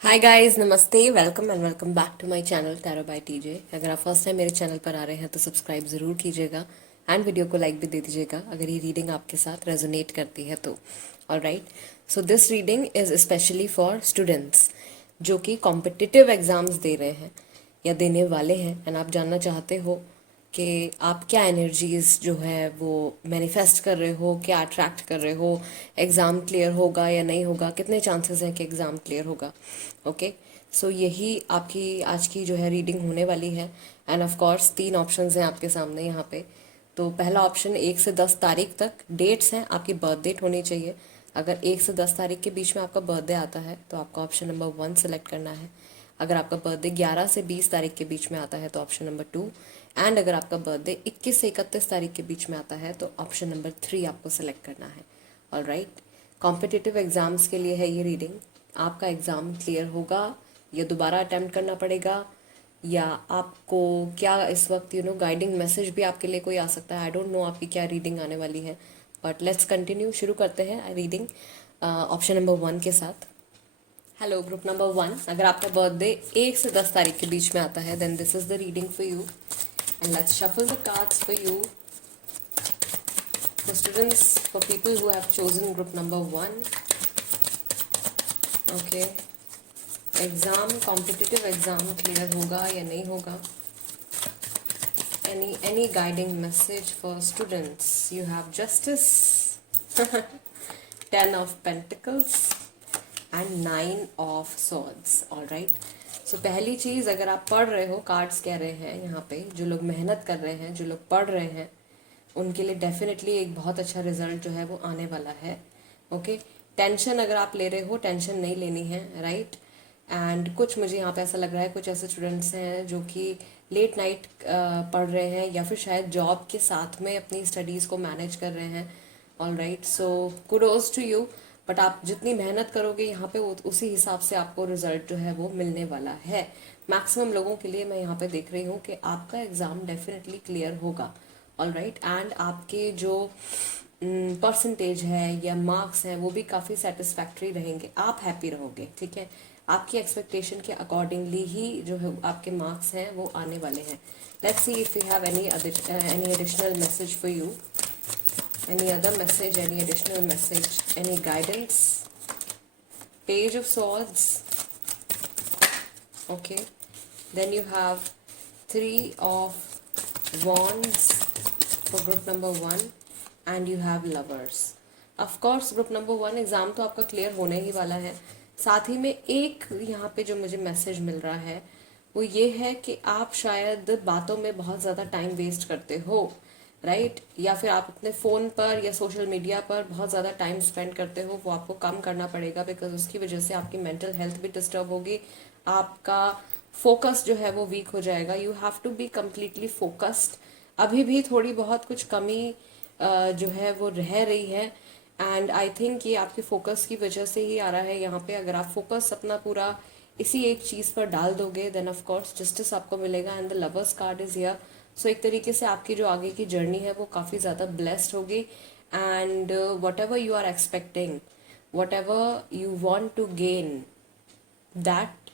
हाय guys, नमस्ते, welcome and welcome back to my channel tarot by TJ. अगर आप first time मेरे channel पर आ रहे हैं तो सब्सक्राइब ज़रूर कीजिएगा एंड वीडियो को लाइक भी दे दीजिएगा अगर ये रीडिंग आपके साथ रेजोनेट करती है तो। Alright, so this reading is specially for students जो कि कॉम्पिटिटिव एग्ज़ाम्स दे रहे हैं या देने वाले हैं एंड आप जानना चाहते हो कि आप क्या एनर्जीज जो है वो मैनिफेस्ट कर रहे हो, क्या अट्रैक्ट कर रहे हो, एग्ज़ाम क्लियर होगा या नहीं होगा, कितने चांसेस हैं कि एग्ज़ाम क्लियर होगा। ओके, सो यही आपकी आज की जो है रीडिंग होने वाली है। एंड ऑफ कोर्स 3 ऑप्शंस हैं आपके सामने यहाँ पे। तो पहला ऑप्शन 1 से 10 तारीख तक डेट्स हैं, आपकी बर्थ डेट होनी चाहिए। अगर 1 से 10 तारीख के बीच में आपका बर्थडे आता है तो आपको ऑप्शन नंबर 1 सेलेक्ट करना है। अगर आपका बर्थडे 11 से 20 तारीख के बीच में आता है तो ऑप्शन नंबर 2। एंड अगर आपका बर्थडे 21 से 31 तारीख के बीच में आता है तो ऑप्शन नंबर 3 आपको सेलेक्ट करना है। ऑलराइट, कॉम्पिटिटिव एग्जाम्स के लिए है ये रीडिंग। आपका एग्ज़ाम क्लियर होगा या दोबारा अटेम्प्ट करना पड़ेगा, या आपको क्या इस वक्त गाइडिंग मैसेज भी आपके लिए कोई आ सकता है। आई डोंट नो आपकी क्या रीडिंग आने वाली है, बट लेट्स कंटिन्यू, शुरू करते हैं रीडिंग ऑप्शन नंबर 1 के साथ। हेलो ग्रुप नंबर 1, अगर आपका बर्थडे 1 से 10 तारीख के बीच में आता है then this is the reading for you and let's shuffle the cards for you, the students, for people who have chosen group number 1। Okay, exam, competitive exam clear होगा या नहीं होगा, any guiding message for students? You have justice, 10 of pentacles and 9 of swords. all right, so पहली चीज, अगर आप पढ़ रहे हो, कार्ड्स कह रहे हैं यहाँ पे जो लोग मेहनत कर रहे हैं, जो लोग पढ़ रहे हैं, उनके लिए डेफिनेटली एक बहुत अच्छा रिजल्ट जो है वो आने वाला है। ओके, टेंशन अगर आप ले रहे हो, टेंशन नहीं लेनी है, राइट। एंड कुछ मुझे यहाँ पे ऐसा लग रहा है कुछ ऐसे स्टूडेंट्स हैं जो कि लेट नाइट पढ़ रहे हैं या फिर शायद जॉब के साथ में अपनी स्टडीज़ को मैनेज कर रहे हैं। All right, so kudos to you, but आप जितनी मेहनत करोगे यहाँ पे उसी हिसाब से आपको रिजल्ट जो है वो मिलने वाला है। मैक्सिमम लोगों के लिए मैं यहाँ पे देख रही हूँ कि आपका एग्ज़ाम डेफिनेटली क्लियर होगा। ऑल राइट, एंड आपके जो परसेंटेज है या मार्क्स हैं वो भी काफ़ी सेटिस्फैक्ट्री रहेंगे, आप हैप्पी रहोगे। ठीक है, आपकी एक्सपेक्टेशन के अकॉर्डिंगली ही जो है आपके मार्क्स हैं वो आने वाले हैं। Let's see if you have any additional message for you, any other message, any additional message, any guidance. Page of Swords. Okay, then you have 3 of Wands for group number 1 and you have Lovers. Of course group number 1 exam तो आपका clear होने ही वाला है। साथ ही में एक यहाँ पे जो मुझे मैसेज मिल रहा है वो ये है कि आप शायद बातों में बहुत ज़्यादा टाइम वेस्ट करते हो, राइट, या फिर आप अपने फ़ोन पर या सोशल मीडिया पर बहुत ज़्यादा टाइम स्पेंड करते हो, वो आपको कम करना पड़ेगा बिकॉज उसकी वजह से आपकी मेंटल हेल्थ भी डिस्टर्ब होगी, आपका फोकस जो है वो वीक हो जाएगा। You have to be completely focused. अभी भी थोड़ी बहुत कुछ कमी जो है वो रह रही है एंड आई थिंक ये आपके फोकस की वजह से ही आ रहा है। यहाँ पे अगर आप फोकस अपना पूरा इसी एक चीज़ पर डाल दोगे देन ऑफ कोर्स जस्टिस आपको मिलेगा and the lovers card is here. So एक तरीके से आपकी जो आगे की जर्नी है वो काफ़ी ज़्यादा ब्लेस्ड होगी and whatever you are expecting, whatever you want to gain, that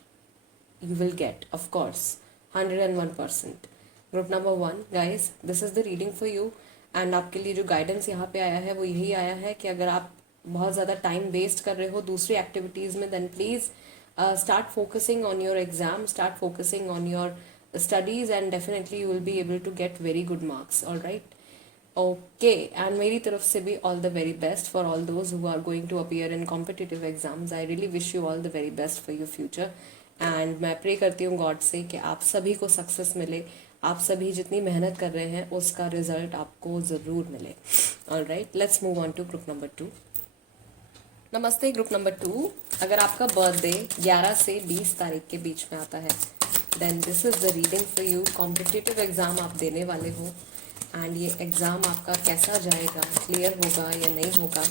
you will get, of course, 101%। Group number 1 guys, this is the reading for you and आपके लिए जो गाइडेंस यहाँ पे आया है वो यही आया है कि अगर आप बहुत ज़्यादा टाइम वेस्ट कर रहे हो दूसरी एक्टिविटीज़ में then please start focusing on your exam, start focusing on your studies and definitely you will be able to get very good marks. all right, okay, and मेरी तरफ से भी all the very best for all those who are going to appear in competitive exams. I really wish you all the very best for your future and मैं pray करती हूँ God से कि आप सभी को सक्सेस मिले, आप सभी जितनी मेहनत कर रहे हैं उसका रिजल्ट आपको ज़रूर मिले। All right, let's move on to group number 2। नमस्ते ग्रुप नंबर 2, अगर आपका बर्थडे 11 से 20 तारीख के बीच में आता है then this is the reading for you. Competitive exam आप देने वाले हो एंड ये एग्ज़ाम आपका कैसा जाएगा, क्लियर होगा या नहीं होगा,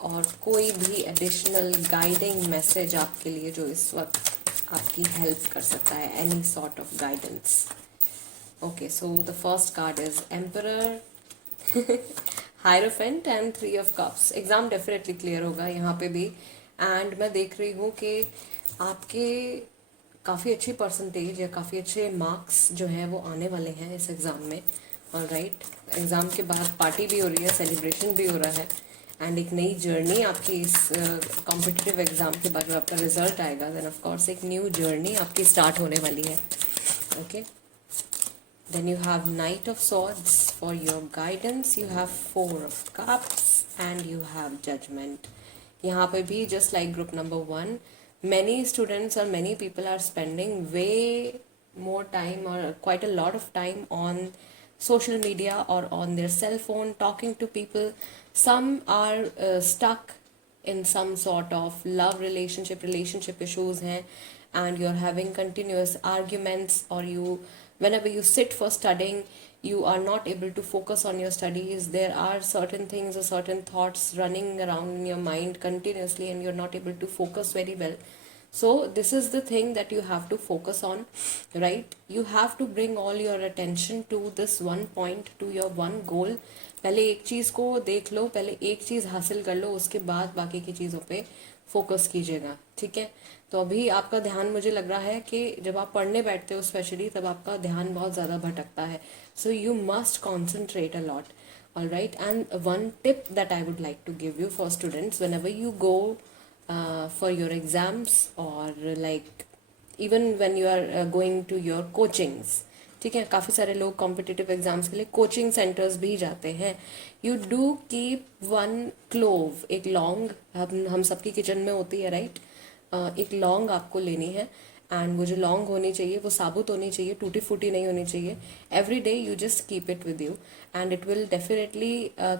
और कोई भी एडिशनल गाइडिंग मैसेज आपके लिए जो इस वक्त आपकी हेल्प कर सकता है, any sort of guidance. Okay, so the first card is emperor, hierophant and 3 of cups. Exam definitely clear होगा यहाँ पे भी एंड मैं देख रही हूँ कि आपके काफ़ी अच्छी परसेंटेज या काफ़ी अच्छे मार्क्स जो हैं वो आने वाले हैं इस एग्ज़ाम में। और राइट, एग्ज़ाम के बाद पार्टी भी हो रही है, सेलिब्रेशन भी हो रहा है, एंड एक नई जर्नी आपकी इस कॉम्पिटिटिव एग्ज़ाम के बाद जब आपका रिजल्ट आएगा, देन ऑफ कोर्स एक न्यू जर्नी आपकी स्टार्ट होने वाली है। Okay, then you have Knight of Swords for your guidance, you have Four of Cups, and you have Judgment. यहाँ पे भी just like group number 1, many students or many people are spending way more time or quite a lot of time on social media or on their cell phone talking to people. Some are stuck in some sort of love relationship issues हैं, and you're having continuous arguments, or you, whenever you sit for studying, you are not able to focus on your studies. There are certain things or certain thoughts running around in your mind continuously, and you're not able to focus very well. So this is the thing that you have to focus on, right? You have to bring all your attention to this one point, to your one goal. पहले एक चीज़ को देख लो, पहले एक चीज़ हासिल कर लो, उसके बाद बाकी की चीज़ों पे फोकस कीजिएगा, ठीक है? तो अभी आपका ध्यान, मुझे लग रहा है कि जब आप पढ़ने बैठते हो स्पेशली, तब आपका ध्यान बहुत ज़्यादा भटकता है. So you must concentrate a lot. All right, and one tip that I would like to give you for students, whenever you go for your exams, or like even when you are going to your coachings, ठीक है? काफ़ी सारे लोग competitive exams के लिए coaching centres भी जाते हैं. You do keep one clove, एक लौंग हम सबकी किचन में होती है, राइट? एक लौंग आपको लेनी है, एंड वो जो लौंग होनी चाहिए वो साबुत होनी चाहिए, टूटी फूटी नहीं होनी चाहिए. Every day you just keep it with you, and it will definitely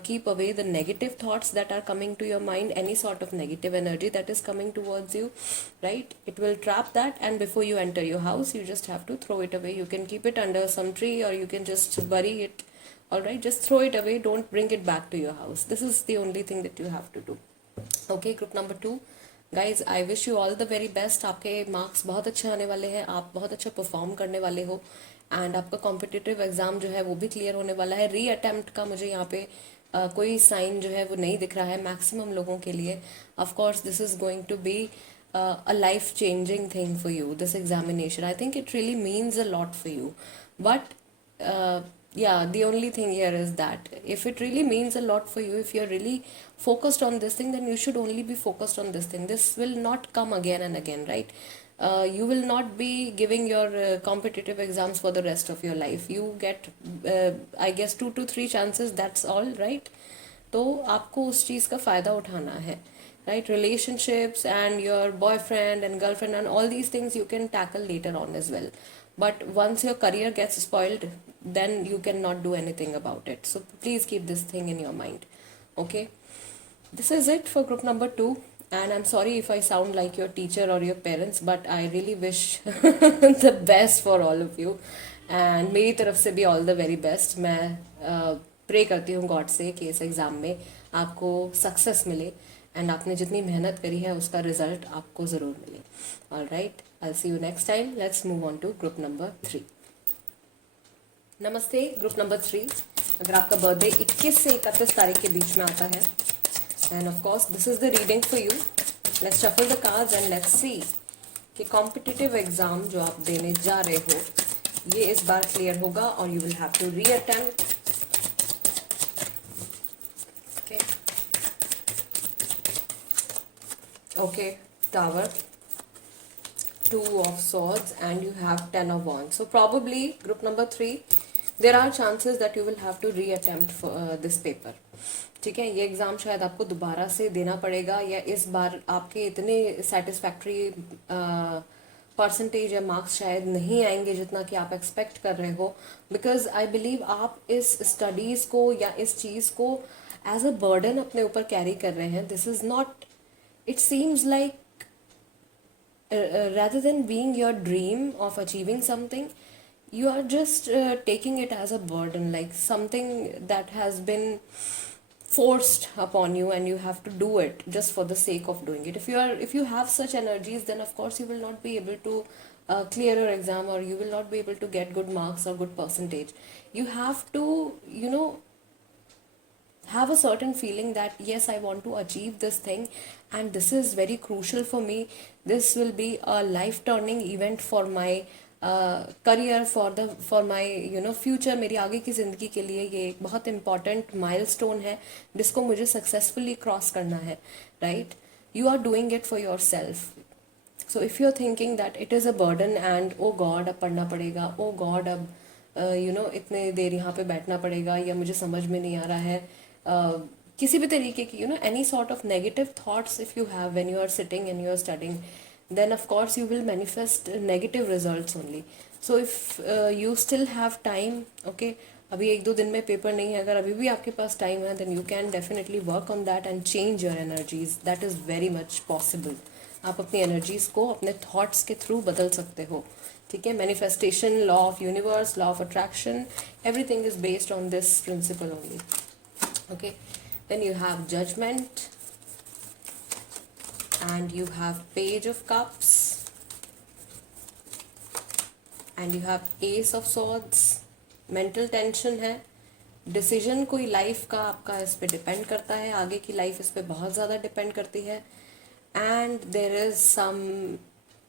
keep away the negative thoughts that are coming to your mind, any sort of negative energy that is coming towards you, right? It will trap that, and before you enter your house, you just have to throw it away. You can keep it under some tree, or you can just bury it. All right, just throw it away, don't bring it back to your house. This is the only thing that you have to do. Okay, group number 2, guys I wish you all the very best. आपके marks बहुत अच्छे आने वाले हैं, आप बहुत अच्छा perform करने वाले हो, एंड आपका कॉम्पिटिटिव एग्जाम जो है वो भी क्लियर होने वाला है. री अटेम्प्ट का मुझे यहाँ पे कोई साइन जो है वो नहीं दिख रहा है मैक्सिमम लोगों के लिए. Of course this is going to be a life changing thing for you, this examination. I think it really means a lot for you, but yeah, the only thing here is that if it really means a lot for you, if you're really focused on this thing, then you should only be focused on this thing. This will not come again and again, right? You will not be giving your competitive exams for the rest of your life. You get I guess 2 to 3 chances, that's all, right? तो आपको उस चीज़ का फ़ायदा उठाना है, right? Relationships and your boyfriend and girlfriend and all these things you can tackle later on as well, but once your career gets spoiled, then you cannot do anything about it. So please keep this thing in your mind. Okay, this is it for group number 2, and I'm sorry if I sound like your teacher or your parents, but I really wish the best for all of you, and मेरी तरफ से भी all the very best. मैं pray करती हूँ God से कि इस एग्ज़ाम में आपको सक्सेस मिले, एंड आपने जितनी मेहनत करी है उसका रिजल्ट आपको ज़रूर मिले. All right, I see you next time. Let's move on to group number 3. नमस्ते ग्रुप नंबर 3. अगर आपका बर्थडे 21 से 31 तारीख के बीच में आता है, end of course this is the reading for you. Let's shuffle the cards and let's see कि कॉम्पिटिटिव एग्जाम जो आप देने जा रहे हो ये इस बार क्लियर होगा, और you will have to reattempt. Okay, Tower, 2 of Swords, and you have 10 of Wands. So probably group number 3, there are chances that you will have to reattempt for this paper. ठीक है, ये exam शायद आपको दोबारा से देना पड़ेगा, या इस बार आपके इतने सेटिस्फैक्ट्री परसेंटेज या मार्क्स शायद नहीं आएंगे जितना कि आप एक्सपेक्ट कर रहे हो, बिकॉज आई बिलीव आप इस स्टडीज़ को या इस चीज़ को एज अ बर्डन अपने ऊपर कैरी कर रहे हैं. This is not, it seems like rather than being your dream of achieving something, you are just taking it as a burden, like something that has been forced upon you, and you have to do it just for the sake of doing it. If you have such energies, then of course you will not be able to clear your exam, or you will not be able to get good marks or good percentage. You have to, have a certain feeling that yes, I want to achieve this thing and this is very crucial for me. This will be a life turning event for my career, for my future. मेरी आगे की ज़िंदगी के लिए ये एक बहुत important milestone है जिसको मुझे successfully cross करना है, right? You are doing it for yourself. So if you're thinking that it is a burden and oh God अब पढ़ना पड़ेगा, oh God अब इतने देर यहाँ पे बैठना पड़ेगा या मुझे समझ में नहीं आ रहा है, किसी भी तरीके की any sort of negative thoughts if you have when you are sitting and you are studying, then of course you will manifest negative results only. So if you still have time, okay, अभी 1-2 दिन में paper नहीं है, अगर अभी भी आपके पास time है then you can definitely work on that and change your energies. That is very much possible. आप अपनी एनर्जीज को अपने थॉट्स के थ्रू बदल सकते हो, ठीक है? Manifestation, law of universe, law of attraction, everything is based on this principle only. Okay, then you have judgement and you have page of cups and you have ace of swords. mental tension है, decision कोई life का आपका इस पे depend करता है, आगे की लाइफ इस पे बहुत ज़्यादा डिपेंड करती है. And there is some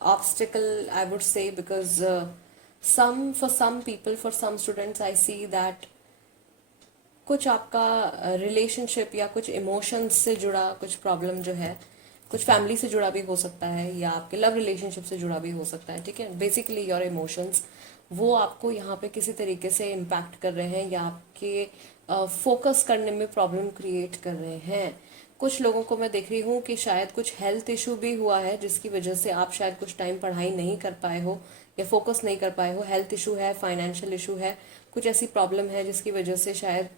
obstacle, I would say, because for some people, for some students, I see that कुछ आपका रिलेशनशिप या कुछ इमोशंस से जुड़ा कुछ प्रॉब्लम जो है, कुछ फैमिली से जुड़ा भी हो सकता है या आपके लव रिलेशनशिप से जुड़ा भी हो सकता है, ठीक है? बेसिकली योर इमोशंस वो आपको यहाँ पे किसी तरीके से इम्पैक्ट कर रहे हैं या आपके फोकस करने में प्रॉब्लम क्रिएट कर रहे हैं. कुछ लोगों को मैं देख रही हूँ कि शायद कुछ हेल्थ इशू भी हुआ है जिसकी वजह से आप शायद कुछ टाइम पढ़ाई नहीं कर पाए हो या फोकस नहीं कर पाए हो. हेल्थ इशू है, फाइनेंशियल इशू है, कुछ ऐसी प्रॉब्लम है जिसकी वजह से शायद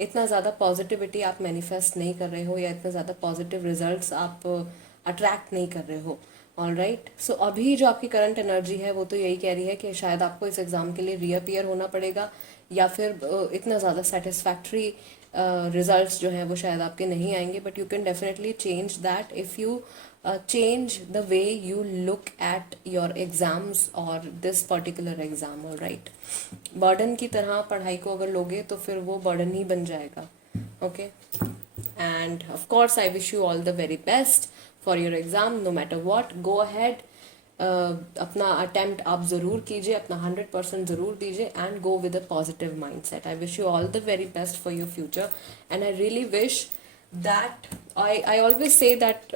इतना ज़्यादा पॉजिटिविटी आप मैनिफेस्ट नहीं कर रहे हो या इतना ज़्यादा पॉजिटिव रिजल्ट्स आप अट्रैक्ट नहीं कर रहे हो. ऑल राइट, सो अभी जो आपकी करंट एनर्जी है वो तो यही कह रही है कि शायद आपको इस एग्ज़ाम के लिए रीअपियर होना पड़ेगा या फिर इतना ज़्यादा सेटिस्फैक्ट्री रिजल्ट्स जो हैं वो शायद आपके नहीं आएंगे. But you can definitely change that if you change the way you look at your exams or this particular exam. all right, burden की तरह पढ़ाई को अगर लोगे तो फिर वो burden ही बन जाएगा. okay, and of course I wish you all the very best for your exam. no matter what, go ahead, अपना अटेम्प्ट आप ज़रूर कीजिए, अपना 100% ज़रूर दीजिए and go with a positive mindset. I wish you all the very best for your future and I really wish that I always say that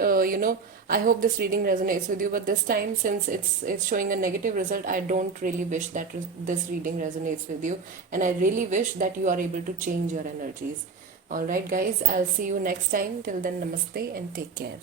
I hope this reading resonates with you, but this time since it's showing a negative result, I don't really wish that this reading resonates with you and I really wish that you are able to change your energies. All right guys, I'll see you next time. Till then, namaste and take care.